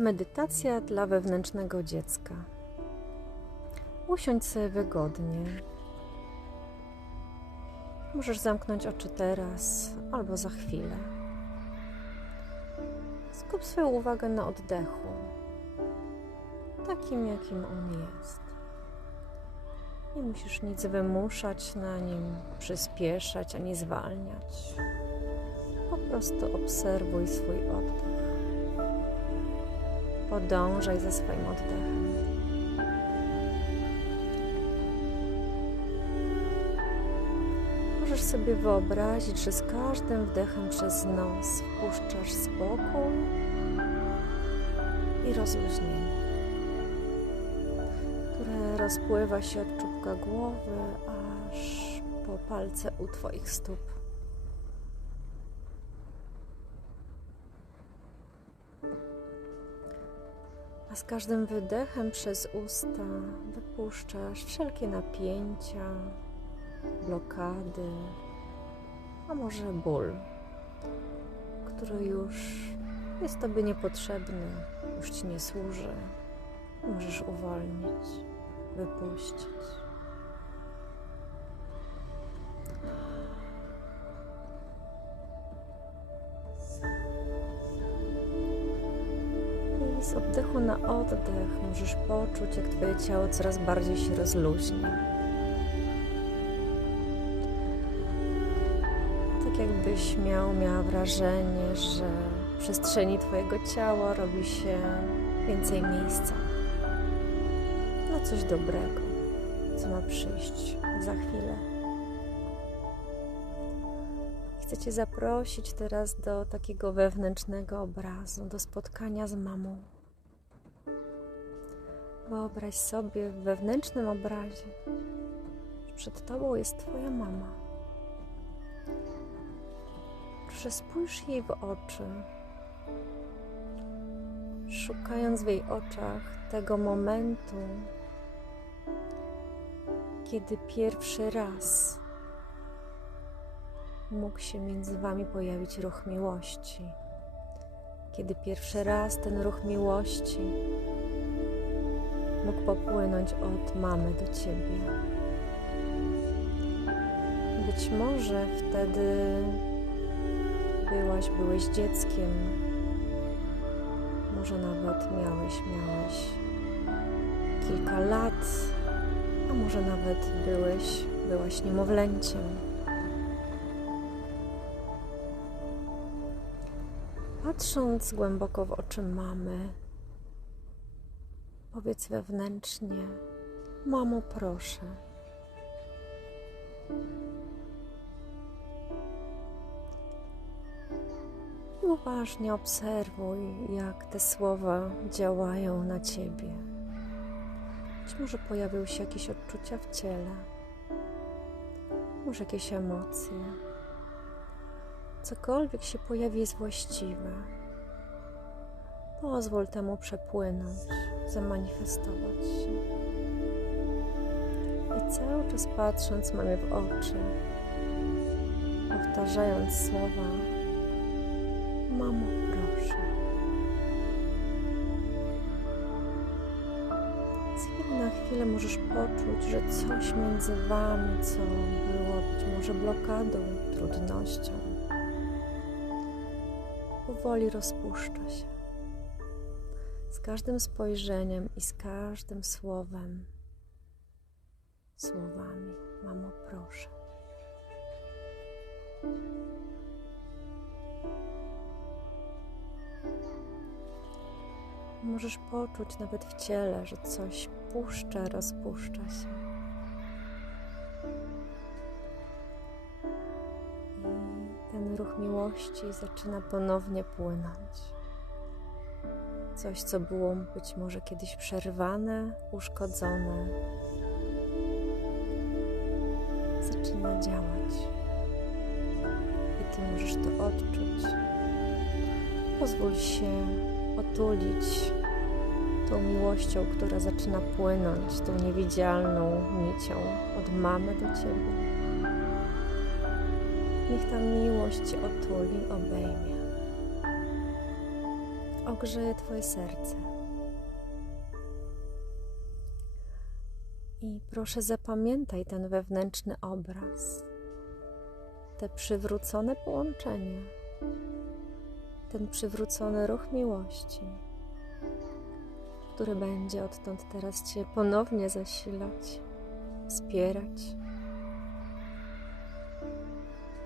Medytacja dla wewnętrznego dziecka. Usiądź sobie wygodnie. Możesz zamknąć oczy teraz albo za chwilę. Skup swoją uwagę na oddechu, takim jakim on jest. Nie musisz nic wymuszać na nim, przyspieszać ani zwalniać. Po prostu obserwuj swój oddech. Podążaj za swoim oddechem. Możesz sobie wyobrazić, że z każdym wdechem przez nos wpuszczasz spokój i rozluźnienie, które rozpływa się od czubka głowy aż po palce u Twoich stóp. A z każdym wydechem przez usta wypuszczasz wszelkie napięcia, blokady, a może ból, który już jest Tobie niepotrzebny, już Ci nie służy. Możesz uwolnić, wypuścić. Z oddechu na oddech możesz poczuć, jak Twoje ciało coraz bardziej się rozluźnia. Tak jakbyś miał, miała wrażenie, że w przestrzeni Twojego ciała robi się więcej miejsca na coś dobrego, co ma przyjść za chwilę. Chcę Cię zaprosić teraz do takiego wewnętrznego obrazu, do spotkania z mamą. Wyobraź sobie w wewnętrznym obrazie, że przed Tobą jest Twoja mama. Proszę spójrz jej w oczy, szukając w jej oczach tego momentu, kiedy pierwszy raz mógł się między Wami pojawić ruch miłości. Kiedy pierwszy raz ten ruch miłości mógł popłynąć od mamy do Ciebie. Być może wtedy byłaś, byłeś dzieckiem, może nawet miałeś, miałeś kilka lat, a może nawet byłeś, byłaś niemowlęciem. Patrząc głęboko w oczy mamy, powiedz wewnętrznie: Mamo, proszę. Uważnie obserwuj, jak te słowa działają na ciebie. Być może pojawią się jakieś odczucia w ciele, może jakieś emocje. Cokolwiek się pojawi jest właściwe. Pozwól temu przepłynąć, zamanifestować się. I cały czas patrząc mamy w oczy, powtarzając słowa: Mamo, proszę. Z chwili na chwilę możesz poczuć, że coś między wami, co było być może blokadą, trudnością, powoli rozpuszcza się. Każdym spojrzeniem i z każdym słowem, słowami, mamo, proszę. Możesz poczuć nawet w ciele, że coś puszcza, rozpuszcza się. I ten ruch miłości zaczyna ponownie płynąć. Coś, co było być może kiedyś przerwane, uszkodzone, zaczyna działać. I ty możesz to odczuć. Pozwól się otulić tą miłością, która zaczyna płynąć, tą niewidzialną nicią od mamy do ciebie. Niech ta miłość cię otuli, obejmie. Ogrzeje Twoje serce. I proszę zapamiętaj ten wewnętrzny obraz, te przywrócone połączenie, ten przywrócony ruch miłości, który będzie odtąd teraz Cię ponownie zasilać, wspierać,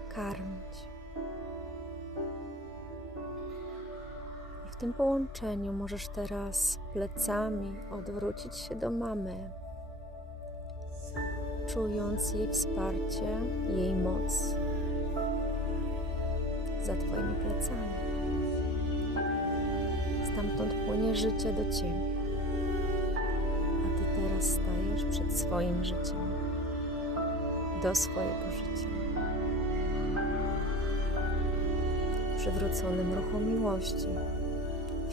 karmić. W tym połączeniu możesz teraz plecami odwrócić się do mamy czując jej wsparcie, jej moc za Twoimi plecami. Stamtąd płynie życie do Ciebie, a Ty teraz stajesz przed swoim życiem, do swojego życia. Przywróconym ruchu miłości,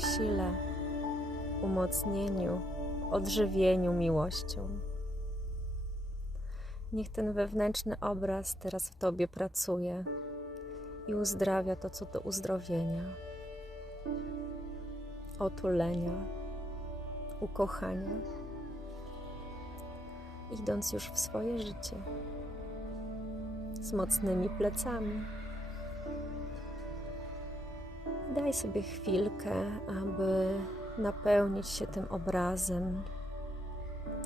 sile, umocnieniu, odżywieniu miłością. Niech ten wewnętrzny obraz teraz w Tobie pracuje i uzdrawia to, co do uzdrowienia, otulenia, ukochania, idąc już w swoje życie z mocnymi plecami. Daj sobie chwilkę, aby napełnić się tym obrazem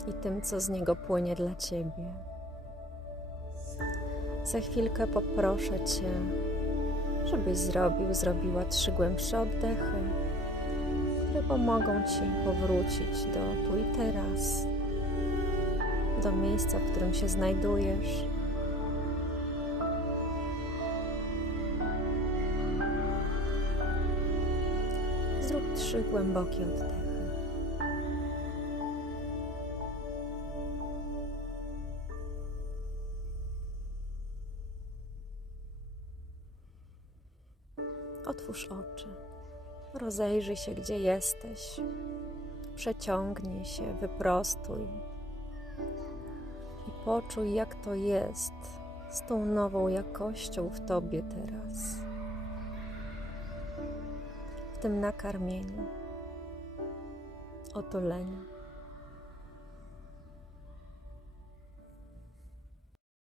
i tym, co z niego płynie dla Ciebie. Za chwilkę poproszę Cię, żebyś zrobił, zrobiła trzy głębsze oddechy, które pomogą Ci powrócić do tu i teraz, do miejsca, w którym się znajdujesz. Trzy głębokie oddechy. Otwórz oczy, rozejrzyj się, gdzie jesteś, przeciągnij się, wyprostuj. I poczuj, jak to jest z tą nową jakością w tobie teraz, tym nakarmieniu, otuleniu.